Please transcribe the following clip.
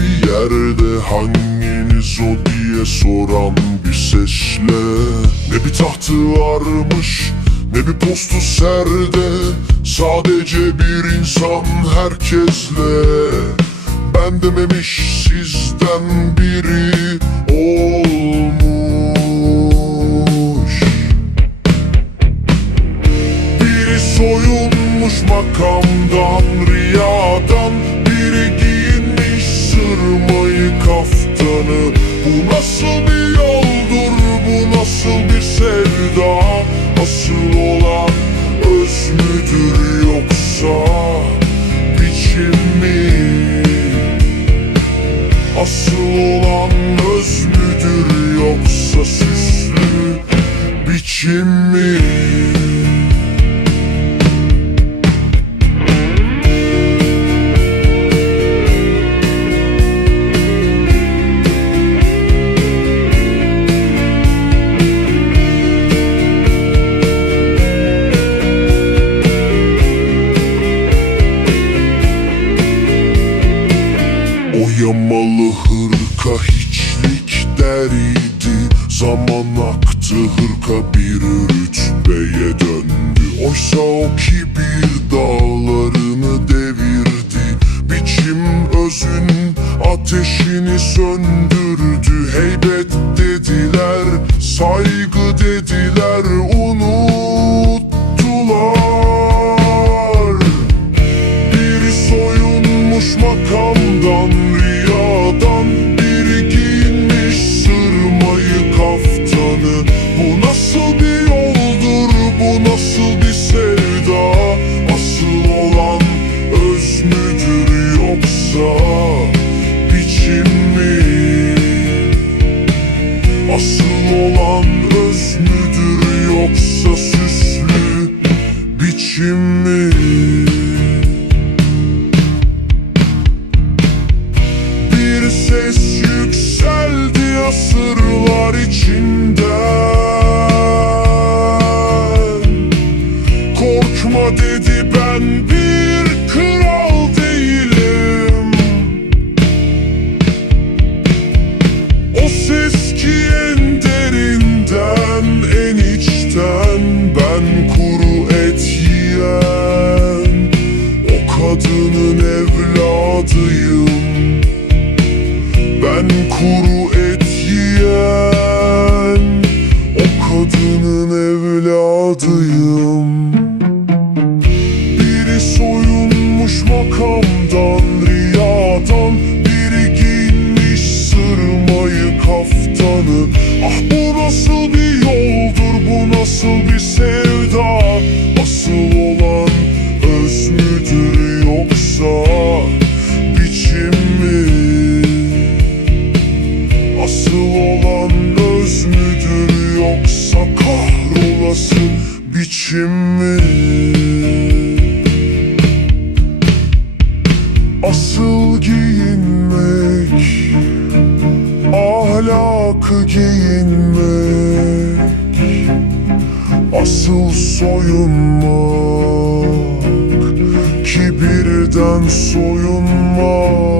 bir yerde hanginiz o diye soran bir sesle? Ne bir tahtı varmış ne bir postu serde. Sadece bir insan herkesle. Ben dememiş sizden biri olmuş. Biri soyulmuş makamdan riyadan sırmayı kaftanı Bu nasıl bir yoldur bu nasıl bir sevda Asıl olan öz müdür yoksa biçim mi Asıl olan öz müdür yoksa süslü biçim mi? Yamalı hırka hiçlik deriydi. Zaman aktı hırka bir rütbeye döndü. Oysa o kibir dağlarını devirdi. Biçim özün ateşini söndürdü. Heybet dediler, saygı dediler Unuttular. Biri soyunmuş makamdan riyadan Biri giyinmiş sırmayı kaftanı Bu nasıl bir yoldur bu nasıl bir sevda Asıl olan öz müdür yoksa biçim mi? Asıl olan öz müdür yoksa süslü biçim mi? En içten Ben kuru et yiyen O kadının evladıyım. Ben kuru et yiyen O kadının evladıyım Asıl giyinmek, ahlakı giyinmek. Asıl soyunmak, kibirden soyunmak